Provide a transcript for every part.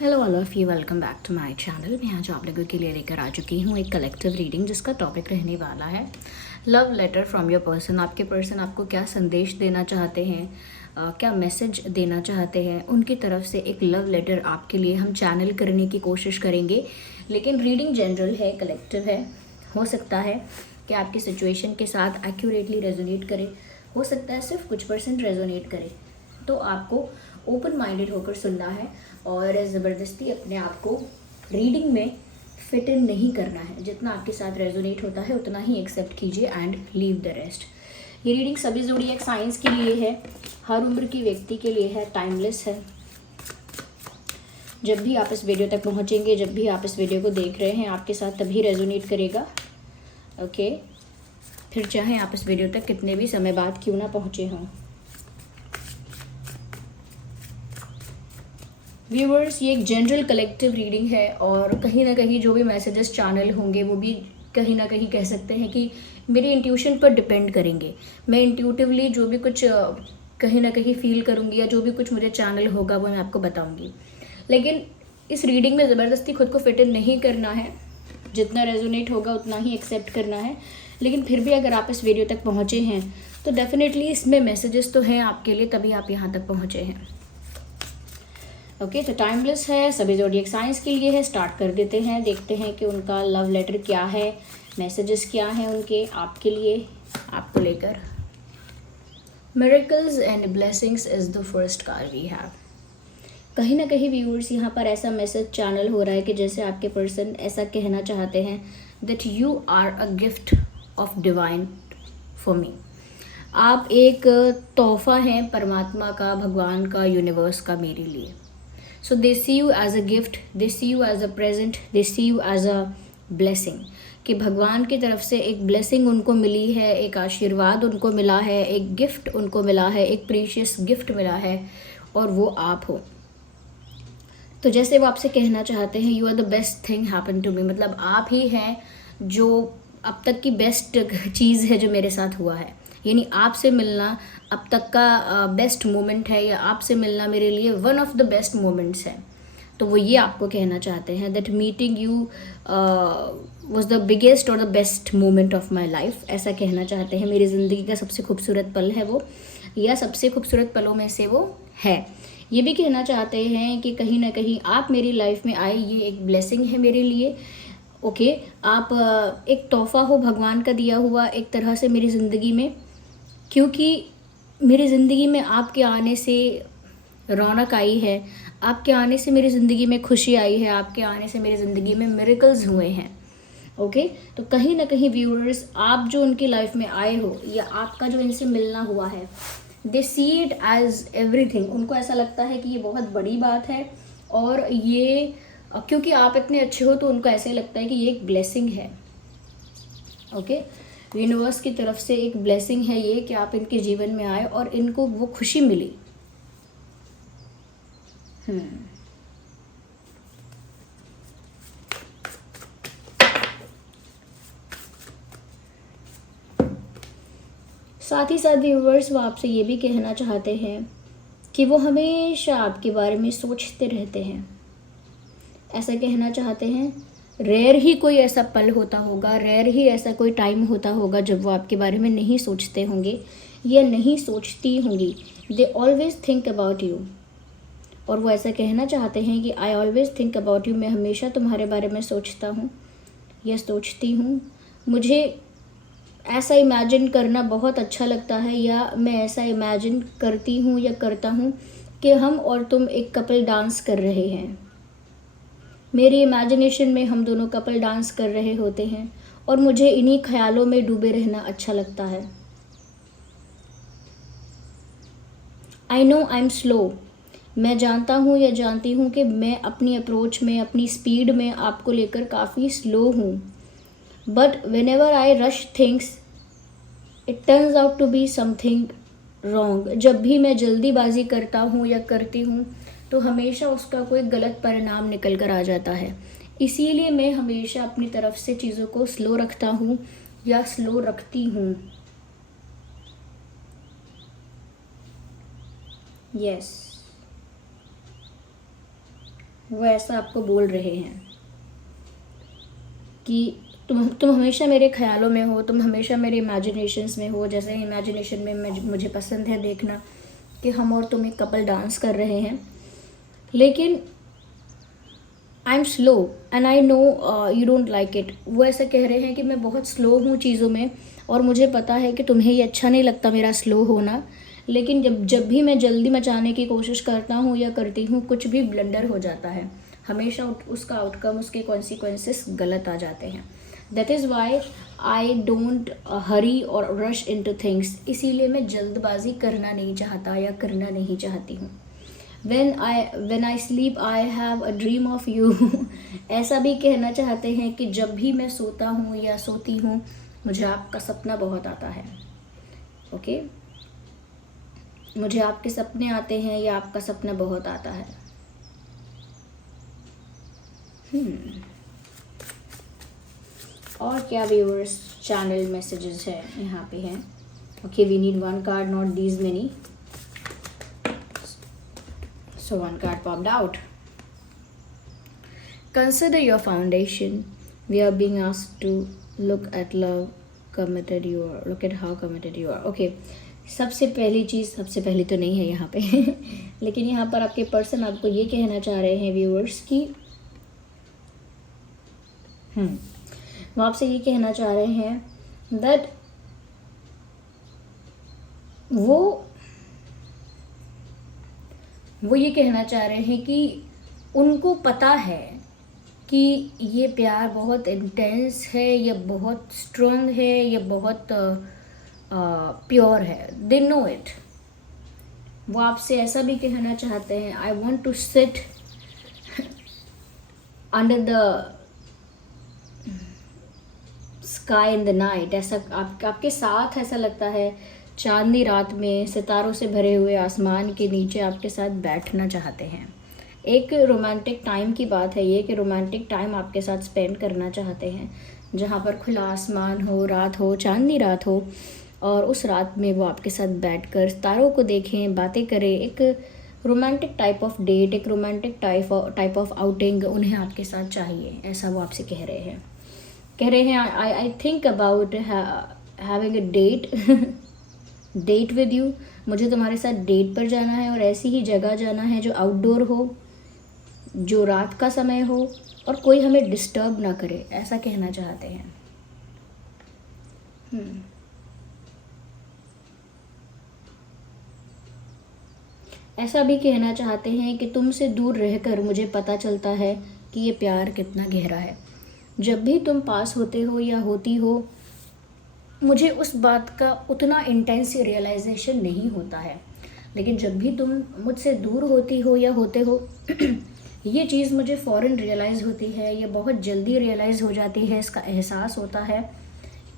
Hello all of you, welcome back to my channel. मैं आज आप लोगों के लिए लेकर आ चुकी हूँ एक कलेक्टिव रीडिंग जिसका टॉपिक रहने वाला है love letter from your person. आपके पर्सन आपको क्या संदेश देना चाहते हैं, क्या मैसेज देना चाहते हैं, उनकी तरफ से एक लव लेटर आपके लिए हम चैनल करने की कोशिश करेंगे। लेकिन रीडिंग जनरल है, कलेक्टिव है। हो सकता है कि आपकी सिचुएशन के साथ एक्यूरेटली रेजोनेट करे, हो सकता है सिर्फ कुछ परसेंट रेजोनेट करे। तो आपको ओपन माइंडेड होकर सुनना है और ज़बरदस्ती अपने आप को रीडिंग में फिट इन नहीं करना है। जितना आपके साथ रेजोनेट होता है उतना ही एक्सेप्ट कीजिए एंड लीव द रेस्ट। ये रीडिंग सभी ज़ोडिएक साइंस के लिए है, हर उम्र की व्यक्ति के लिए है, टाइमलेस है। जब भी आप इस वीडियो तक पहुंचेंगे, जब भी आप इस वीडियो को देख रहे हैं, आपके साथ तभी रेजोनेट करेगा। ओके, फिर चाहे आप इस वीडियो तक कितने भी समय बाद क्यों ना पहुंचे हों। व्यूअर्स, ये एक जनरल कलेक्टिव रीडिंग है और कहीं ना कहीं जो भी मैसेजेस चैनल होंगे वो भी कहीं ना कहीं कह सकते हैं कि मेरी इंट्यूशन पर डिपेंड करेंगे। मैं इंट्यूटिवली जो भी कुछ कहीं ना कहीं फील करूँगी या जो भी कुछ मुझे चैनल होगा वो मैं आपको बताऊँगी। लेकिन इस रीडिंग में ज़बरदस्ती खुद को फिट इन नहीं करना है, जितना रेजोनेट होगा उतना ही एक्सेप्ट करना है। लेकिन फिर भी अगर आप इस वीडियो तक पहुँचे हैं तो डेफिनेटली इसमें मैसेजेस तो हैं आपके लिए, तभी आप यहाँ तक पहुँचे हैं। ओके, तो टाइमलेस है, सभी ज़ोडिएक साइंस के लिए है। स्टार्ट कर देते हैं, देखते हैं कि उनका लव लेटर क्या है, मैसेजेस क्या हैं उनके आपके लिए, आपको लेकर। Miracles and blessings is the first card we have. कहीं ना कहीं व्यूअर्स यहाँ पर ऐसा मैसेज चैनल हो रहा है कि जैसे आपके पर्सन ऐसा कहना चाहते हैं that you are a gift of divine for me. आप एक तोहफा हैं परमात्मा का, भगवान का, यूनिवर्स का मेरे लिए। So they see you as a gift, they see you as a present, they see you as a blessing। कि भगवान की तरफ से एक ब्लेसिंग उनको मिली है, एक आशीर्वाद उनको मिला है, एक गिफ्ट उनको मिला है, एक प्रीशियस गिफ्ट मिला है और वो आप हो। तो जैसे वो आपसे कहना चाहते हैं you are the best thing happen to me, मतलब आप ही हैं जो अब तक की बेस्ट चीज़ है जो मेरे साथ हुआ है। यानी आपसे मिलना अब तक का बेस्ट मोमेंट है, या आपसे मिलना मेरे लिए one of the best moments है। तो वो ये आपको कहना चाहते हैं that meeting you was the biggest और the best moment of my life. ऐसा कहना चाहते हैं मेरी ज़िंदगी का सबसे खूबसूरत पल है वो, या सबसे खूबसूरत पलों में से वो है। ये भी कहना चाहते हैं कि कहीं ना कहीं आप मेरी लाइफ में आए, ये एक ब्लेसिंग है मेरे लिए। ओके, आप एक तोहफा हो भगवान का दिया हुआ एक तरह से मेरी ज़िंदगी में, क्योंकि मेरी ज़िंदगी में आपके आने से रौनक आई है, आपके आने से मेरी ज़िंदगी में खुशी आई है, आपके आने से मेरी ज़िंदगी में मिरेकल्स हुए हैं। ओके, तो कहीं ना कहीं व्यूअर्स, आप जो उनकी लाइफ में आए हो या आपका जो इनसे मिलना हुआ है, दे सी इट एज एवरीथिंग। उनको ऐसा लगता है कि ये बहुत बड़ी बात है और ये क्योंकि आप इतने अच्छे हो तो उनको ऐसे लगता है कि ये एक ब्लेसिंग है। ओके, यूनिवर्स की तरफ से एक ब्लेसिंग है ये कि आप इनके जीवन में आए और इनको वो खुशी मिली। साथ ही साथ व्यूवर्स, वो आपसे ये भी कहना चाहते हैं कि वो हमेशा आपके बारे में सोचते रहते हैं। ऐसा कहना चाहते हैं, रेयर ही कोई ऐसा पल होता होगा, रेयर ही ऐसा कोई टाइम होता होगा जब वो आपके बारे में नहीं सोचते होंगे या नहीं सोचती होंगी। They always think about you. और वो ऐसा कहना चाहते हैं कि I always think about you, मैं हमेशा तुम्हारे बारे में सोचता हूँ या सोचती हूँ। मुझे ऐसा इमेजिन करना बहुत अच्छा लगता है, या मैं ऐसा इमेजिन करती हूँ या करता हूँ कि हम और तुम एक कपल डांस कर रहे हैं। मेरी इमेजिनेशन में हम दोनों कपल डांस कर रहे होते हैं और मुझे इन्हीं ख्यालों में डूबे रहना अच्छा लगता है। I know I am slow, मैं जानता हूँ या जानती हूँ कि मैं अपनी अप्रोच में, अपनी स्पीड में आपको लेकर काफ़ी स्लो हूँ। But whenever I rush things it turns out to be something wrong. जब भी मैं जल्दीबाजी करता हूँ या करती हूँ तो हमेशा उसका कोई गलत परिणाम निकल कर आ जाता है। इसीलिए मैं हमेशा अपनी तरफ से चीज़ों को स्लो रखता हूँ या स्लो रखती हूँ। यस, वो ऐसा आपको बोल रहे हैं कि तुम हमेशा मेरे ख्यालों में हो, तुम हमेशा मेरे इमेजिनेशंस में हो। जैसे इमेजिनेशन में मुझे पसंद है देखना कि हम और तुम एक कपल डांस कर रहे हैं, लेकिन I am slow and I know you don't like it. वो ऐसा कह रहे हैं कि मैं बहुत स्लो हूँ चीज़ों में, और मुझे पता है कि तुम्हें ये अच्छा नहीं लगता मेरा स्लो होना, लेकिन जब भी मैं जल्दी मचाने की कोशिश करता हूँ या करती हूँ, कुछ भी ब्लंडर हो जाता है। हमेशा उसका आउटकम, उसके कॉन्सिक्वेंसेस गलत आ जाते हैं। That is why I don't हरी और रश इनटू थिंग्स। इसीलिए मैं जल्दबाजी करना नहीं चाहता या करना नहीं चाहती हूँ। when I sleep I have a dream of you ऐसा भी कहना चाहते हैं कि जब भी मैं सोता हूँ या सोती हूँ, मुझे आपका सपना बहुत आता है। ओके मुझे आपके सपने आते हैं या आपका सपना बहुत आता है। और क्या व्यूअर्स चैनल मैसेजेस है यहाँ पे हैं। Okay we need one card, not these many. So one card popped out. Consider your foundation. We are being asked to look at love, committed you are. Look at how committed you are. Okay. सबसे पहली चीज़, सबसे पहली तो नहीं है यहाँ पे लेकिन यहाँ पर आपके पर्सन आपको ये कहना चाह रहे हैं व्यूअर्स की वो आपसे ये कहना चाह रहे हैं दैट वो ये कहना चाह रहे हैं कि उनको पता है कि ये प्यार बहुत इंटेंस है, ये बहुत स्ट्रॉन्ग है, ये बहुत प्योर है। They know it. वो आपसे ऐसा भी कहना चाहते हैं, I want to sit under the sky in the night. ऐसा आपके साथ ऐसा लगता है चांदनी रात में सितारों से भरे हुए आसमान के नीचे आपके साथ बैठना चाहते हैं। एक रोमांटिक टाइम की बात है ये कि रोमांटिक टाइम आपके साथ स्पेंड करना चाहते हैं, जहाँ पर खुला आसमान हो, रात हो, चांदनी रात हो, और उस रात में वो आपके साथ बैठकर सितारों को देखें, बातें करें। एक रोमांटिक टाइप ऑफ डेट, एक रोमांटिक टाइप ऑफ आउटिंग उन्हें आपके साथ चाहिए, ऐसा वो आपसे कह रहे हैं I think about having a date with you. मुझे तुम्हारे साथ डेट पर जाना है, और ऐसी ही जगह जाना है जो आउटडोर हो, जो रात का समय हो, और कोई हमें डिस्टर्ब ना करे, ऐसा कहना चाहते हैं। ऐसा भी कहना चाहते हैं कि तुमसे दूर रहकर मुझे पता चलता है कि ये प्यार कितना गहरा है। जब भी तुम पास होते हो या होती हो, मुझे उस बात का उतना इंटेंस रियलाइजेशन नहीं होता है, लेकिन जब भी तुम मुझसे दूर होती हो या होते हो ये चीज़ मुझे फ़ौरन रियलाइज़ होती है, ये बहुत जल्दी रियलाइज़ हो जाती है। इसका एहसास होता है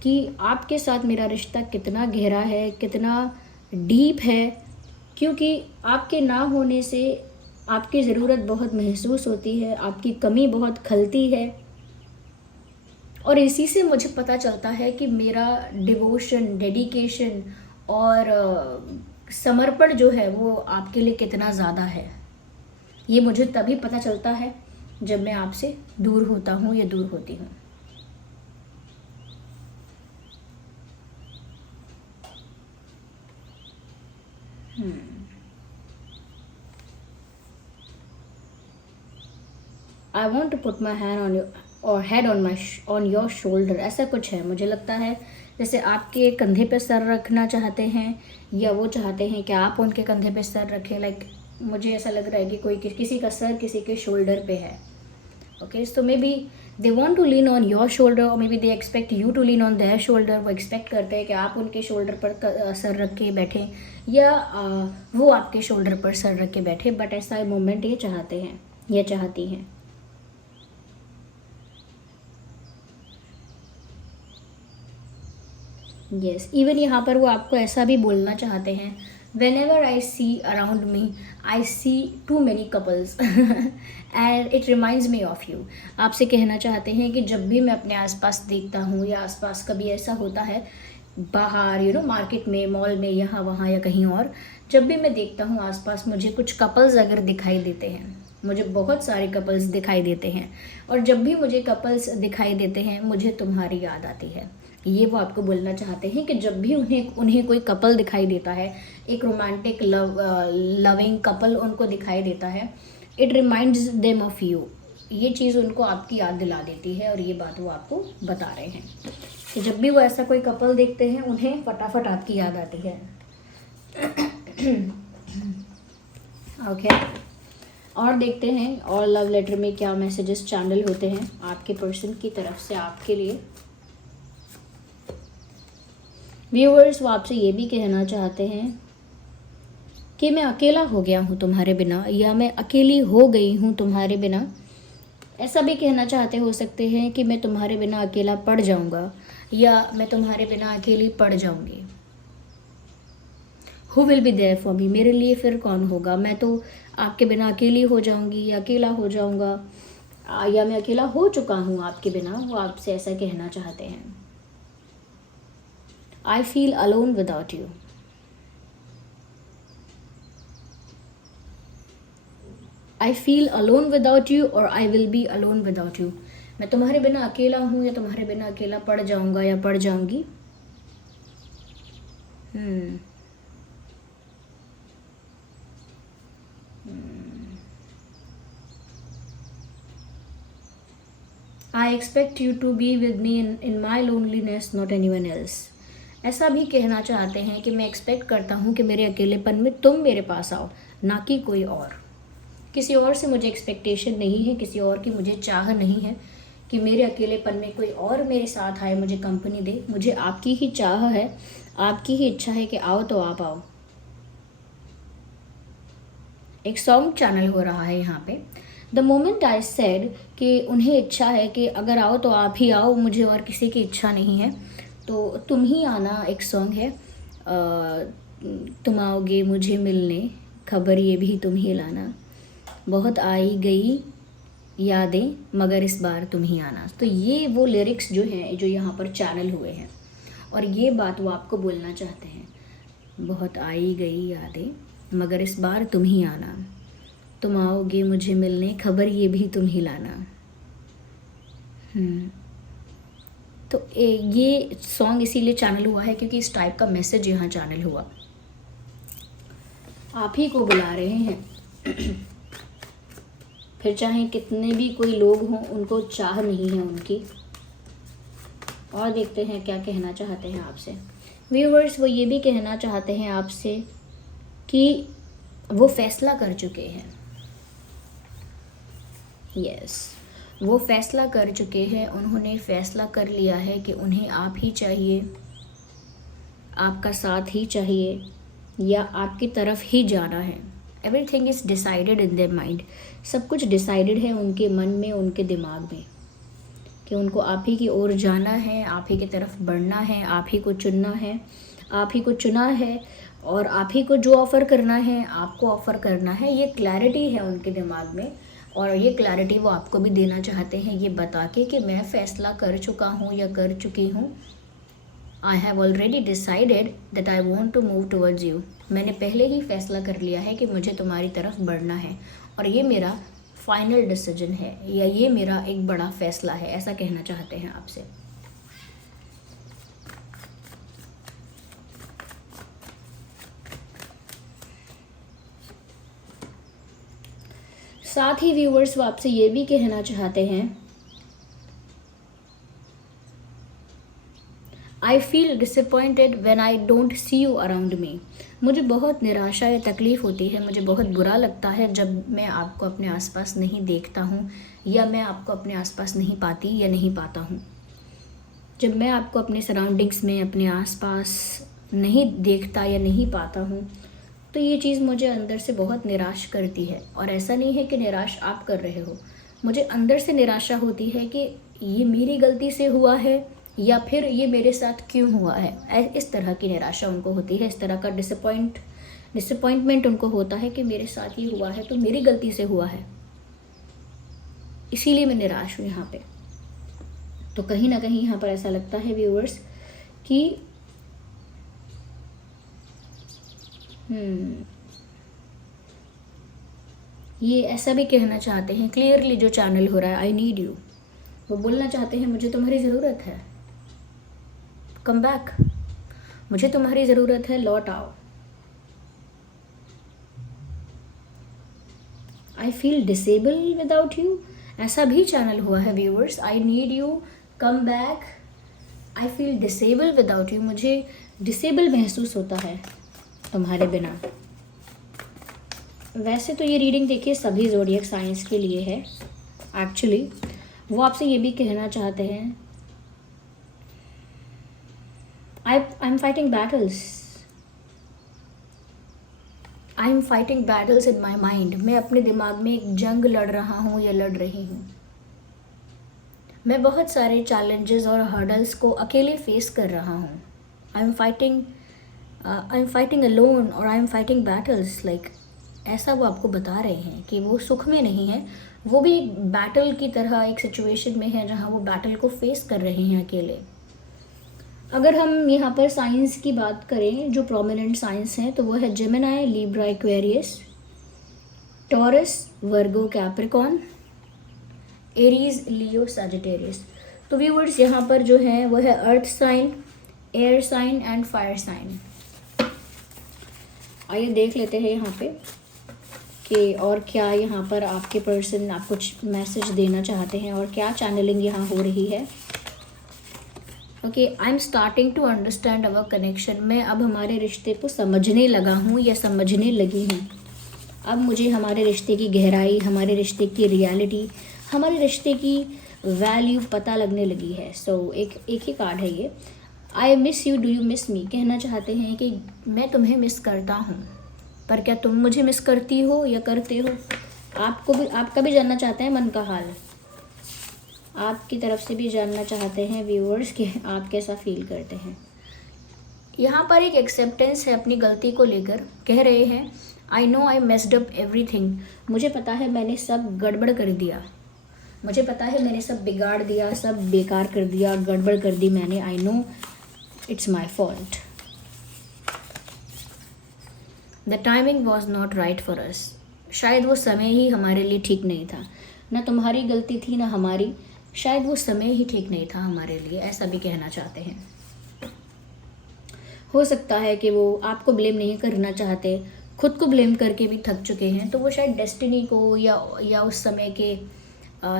कि आपके साथ मेरा रिश्ता कितना गहरा है, कितना डीप है, क्योंकि आपके ना होने से आपकी ज़रूरत बहुत महसूस होती है, आपकी कमी बहुत खलती है, और इसी से मुझे पता चलता है कि मेरा डिवोशन, डेडिकेशन और समर्पण जो है वो आपके लिए कितना ज़्यादा है। ये मुझे तभी पता चलता है जब मैं आपसे दूर होता हूँ या दूर होती हूँ। I want to put my hand on your और हेड ऑन योर शोल्डर, ऐसा कुछ है। मुझे लगता है जैसे आपके कंधे पे सर रखना चाहते हैं, या वो चाहते हैं कि आप उनके कंधे पे सर रखें। लाइक मुझे ऐसा लग रहा है कि कोई किसी का सर किसी के शोल्डर पे है। Okay so may be they want to lean on your shoulder, और may be they expect you to lean on their shoulder. वो एक्सपेक्ट करते हैं कि आप उनके शोल्डर पर सर रख के बैठें, या वो आपके शोल्डर पर सर रख के बैठे। बट ऐसा मोमेंट ये चाहते हैं, ये चाहती हैं। यस इवन यहाँ पर वो आपको ऐसा भी बोलना चाहते हैं, whenever I see around me I see too many couples and it reminds me of you. आपसे कहना चाहते हैं कि जब भी मैं अपने आसपास देखता हूँ, या आसपास कभी ऐसा होता है बाहर मार्केट में, मॉल में, यहाँ वहाँ या कहीं और, जब भी मैं देखता हूँ आसपास मुझे कुछ कपल्स अगर दिखाई देते हैं, मुझे बहुत सारे कपल्स दिखाई देते हैं, और जब भी मुझे कपल्स दिखाई देते हैं मुझे तुम्हारी याद आती है। ये वो आपको बोलना चाहते हैं कि जब भी उन्हें उन्हें कोई कपल दिखाई देता है, एक रोमांटिक लविंग कपल उनको दिखाई देता है, it reminds them of you. ये चीज़ उनको आपकी याद दिला देती है, और ये बात वो आपको बता रहे हैं कि जब भी वो ऐसा कोई कपल देखते हैं उन्हें फटाफट आपकी याद आती है। ओके, और देखते हैं और लव लेटर में क्या मैसेजेस चैनल होते हैं आपके पर्सन की तरफ से आपके लिए। व्यूअर्स, वो आपसे ये भी कहना चाहते हैं कि मैं अकेला हो गया हूँ तुम्हारे बिना, या मैं अकेली हो गई हूँ तुम्हारे बिना। ऐसा भी कहना चाहते हो सकते हैं कि मैं तुम्हारे बिना अकेला पड़ जाऊँगा, या मैं तुम्हारे बिना अकेली पड़ जाऊँगी। Who will be there for me, मेरे लिए फिर कौन होगा। मैं तो आपके बिना अकेली हो जाऊँगी या अकेला हो जाऊँगा, या मैं अकेला हो चुका हूँ आपके बिना। वो आपसे ऐसा कहना चाहते हैं। I feel alone without you. I feel alone without you और I will be alone without you. मैं तुम्हारे बिना अकेला हूँ या तुम्हारे बिना अकेला पड़ जाऊँगा या पड़ जाऊँगी। I expect you to be with me in my loneliness, not anyone else. ऐसा भी कहना चाहते हैं कि मैं एक्सपेक्ट करता हूँ कि मेरे अकेलेपन में तुम मेरे पास आओ, ना कि कोई और। किसी और से मुझे एक्सपेक्टेशन नहीं है, किसी और की मुझे चाह नहीं है कि मेरे अकेलेपन में कोई और मेरे साथ आए, मुझे कंपनी दे। मुझे आपकी ही चाह है, आपकी ही इच्छा है कि आओ तो आप आओ। एक सॉन्ग चैनल हो रहा है यहाँ पे। द मोमेंट आई सेड कि उन्हें इच्छा है कि अगर आओ तो आप ही आओ, मुझे और किसी की इच्छा नहीं है, तो तुम ही आना एक सॉन्ग है। तुम आओगे मुझे मिलने, खबर ये भी तुम ही लाना, बहुत आई गई यादें मगर इस बार तुम ही आना। तो ये वो लिरिक्स जो हैं जो यहाँ पर चैनल हुए हैं, और ये बात वो आपको बोलना चाहते हैं। बहुत आई गई यादें मगर इस बार तुम ही आना, तुम आओगे मुझे मिलने, खबर ये भी तुम ही लाना। तो ये सॉन्ग इसीलिए चैनल हुआ है क्योंकि इस टाइप का मैसेज यहाँ चैनल हुआ। आप ही को बुला रहे हैं। फिर चाहे कितने भी कोई लोग हों, उनको चाह नहीं है उनकी। और देखते हैं क्या कहना चाहते हैं आपसे व्यूअर्स। वो ये भी कहना चाहते हैं आपसे कि वो फैसला कर चुके हैं। यस, वो फैसला कर चुके हैं। उन्होंने फैसला कर लिया है कि उन्हें आप ही चाहिए, आपका साथ ही चाहिए, या आपकी तरफ ही जाना है। Everything is decided in their mind. सब कुछ डिसाइडेड है उनके मन में, उनके दिमाग में, कि उनको आप ही की ओर जाना है, आप ही की तरफ बढ़ना है, आप ही को चुनना है, आप ही को चुना है, और आप ही को जो ऑफ़र करना है आपको ऑफ़र करना है। ये क्लैरिटी है उनके दिमाग में, और ये क्लैरिटी वो आपको भी देना चाहते हैं, ये बता के कि मैं फ़ैसला कर चुका हूँ या कर चुकी हूँ। I have already decided that I want to move towards you. मैंने पहले ही फैसला कर लिया है कि मुझे तुम्हारी तरफ बढ़ना है, और ये मेरा फाइनल डिसीजन है, या ये मेरा एक बड़ा फ़ैसला है। ऐसा कहना चाहते हैं आपसे। साथ ही व्यूअर्स वो आपसे ये भी कहना चाहते हैं, I feel disappointed when I don't see you around me. मुझे बहुत निराशा या तकलीफ़ होती है, मुझे बहुत बुरा लगता है जब मैं आपको अपने आसपास नहीं देखता हूँ, या मैं आपको अपने आसपास नहीं पाती या नहीं पाता हूँ। जब मैं आपको अपने सराउंडिंग्स में, अपने आसपास नहीं देखता या नहीं पाता हूँ, तो ये चीज़ मुझे अंदर से बहुत निराश करती है। और ऐसा नहीं है कि निराश आप कर रहे हो, मुझे अंदर से निराशा होती है कि ये मेरी गलती से हुआ है, या फिर ये मेरे साथ क्यों हुआ है। इस तरह की निराशा उनको होती है, इस तरह का डिसअपॉइंटमेंट उनको होता है कि मेरे साथ ये हुआ है तो मेरी गलती से हुआ है, इसीलिए मैं निराश हूँ यहाँ पे। तो कहीं ना कहीं यहाँ पर ऐसा लगता है व्यूअर्स कि ये ऐसा भी कहना चाहते हैं क्लियरली, जो चैनल हो रहा है, आई नीड यू। वो बोलना चाहते हैं मुझे तुम्हारी ज़रूरत है, कम बैक, मुझे तुम्हारी ज़रूरत है, लौट आओ। I feel disable without you, ऐसा भी चैनल हुआ है viewers. I need you, come back, I feel disable without you, मुझे डिसेबल महसूस होता है तुम्हारे बिना। वैसे तो ये रीडिंग देखिए सभी ज़ोडिएक साइंस के लिए है। एक्चुअली वो आपसे ये भी कहना चाहते हैं I am fighting battles, I am fighting battles in my mind. मैं अपने दिमाग में एक जंग लड़ रहा हूँ या लड़ रही हूँ। मैं बहुत सारे चैलेंजेस और हर्डल्स को अकेले फेस कर रहा हूँ। आई एम फाइटिंग अलोन और I am fighting battles, like ऐसा वो आपको बता रहे हैं कि वो सुख में नहीं है, वो भी एक बैटल की तरह एक सिचुएशन में है जहाँ वो बैटल को फेस कर रहे हैं अकेले। अगर हम यहाँ पर साइंस की बात करें, जो प्रोमिनेंट साइंस हैं, तो वो है Gemini, Libra, Aquarius, Taurus, Virgo, Capricorn, Aries, Leo, Sagittarius. तो व्यूअर्स यहाँ पर जो है वो है earth sign, air sign and fire sign. आइए देख लेते हैं यहाँ पे कि और क्या यहाँ पर आपके पर्सन आपको मैसेज देना चाहते हैं और क्या चैनलिंग यहाँ हो रही है। Okay, I am starting to understand our connection. मैं अब हमारे रिश्ते को समझने लगा हूँ या समझने लगी हूँ। अब मुझे हमारे रिश्ते की गहराई, हमारे रिश्ते की रियलिटी, हमारे रिश्ते की वैल्यू पता लगने लगी है। सो एक ही कार्ड है ये, I miss you, do you miss मी। कहना चाहते हैं कि मैं तुम्हें मिस करता हूँ, पर क्या तुम मुझे मिस करती हो या करते हो। आपका भी जानना चाहते हैं मन का हाल, आपकी तरफ से भी जानना चाहते हैं व्यूअर्स कि आप कैसा फील करते हैं। यहाँ पर एक एक्सेप्टेंस है अपनी गलती को लेकर। कह रहे हैं I know I messed up everything. मुझे पता है मैंने सब गड़बड़ कर दिया, मुझे पता है मैंने सब बिगाड़ दिया, सब बेकार कर दिया, गड़बड़ कर दी मैंने। I know it's my fault. The timing was not right for us. शायद वो समय ही हमारे लिए ठीक नहीं था। ना तुम्हारी गलती थी ना हमारी, शायद वो समय ही ठीक नहीं था हमारे लिए, ऐसा भी कहना चाहते हैं। हो सकता है कि वो आपको ब्लेम नहीं करना चाहते, खुद को ब्लेम करके भी थक चुके हैं, तो वो शायद डेस्टिनी को या उस समय के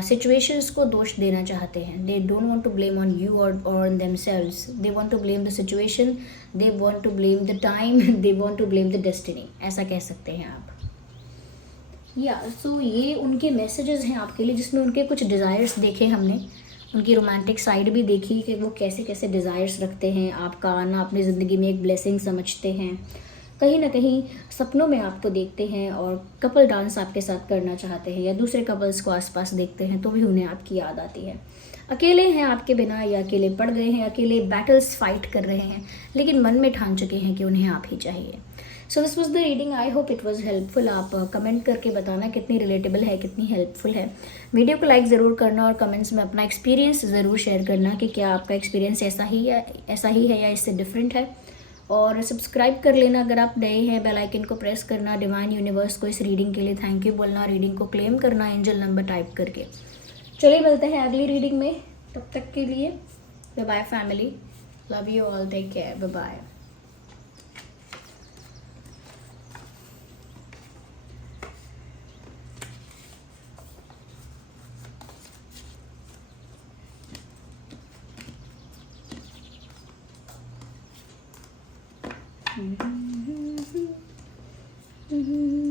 सिचुएशंस को दोष देना चाहते हैं। They don't want to blame on you और on themselves, they want to blame the situation, they want to blame the time, they want to blame the destiny, ऐसा कह सकते हैं आप। सो ये उनके मैसेजेस हैं आपके लिए, जिसमें उनके कुछ डिज़ायर्स देखे हमने, उनकी रोमांटिक साइड भी देखी कि वो कैसे कैसे डिज़ायर्स रखते हैं। आपका आना अपनी ज़िंदगी में एक ब्लेसिंग समझते हैं, कहीं ना कहीं सपनों में आपको देखते हैं और कपल डांस आपके साथ करना चाहते हैं, या दूसरे कपल्स को आसपास देखते हैं तो भी उन्हें आपकी याद आती है। अकेले हैं आपके बिना, या अकेले पड़ गए हैं, अकेले बैटल्स फाइट कर रहे हैं, लेकिन मन में ठान चुके हैं कि उन्हें आप ही चाहिए। So this was the reading, I hope it was helpful. आप कमेंट करके बताना कितनी रिलेटेबल है, कितनी हेल्पफुल है। वीडियो को लाइक ज़रूर करना और कमेंट्स में अपना एक्सपीरियंस ज़रूर शेयर करना कि क्या आपका एक्सपीरियंस ऐसा ही है या इससे डिफरेंट है। और सब्सक्राइब कर लेना अगर आप नए हैं, बेल आइकन को प्रेस करना, डिवाइन यूनिवर्स को इस रीडिंग के लिए थैंक यू बोलना, रीडिंग को क्लेम करना एंजल नंबर टाइप करके। चलिए मिलते हैं अगली रीडिंग में, तब तक के लिए bye bye family, love you all, take care, bye bye. Mm-hmm.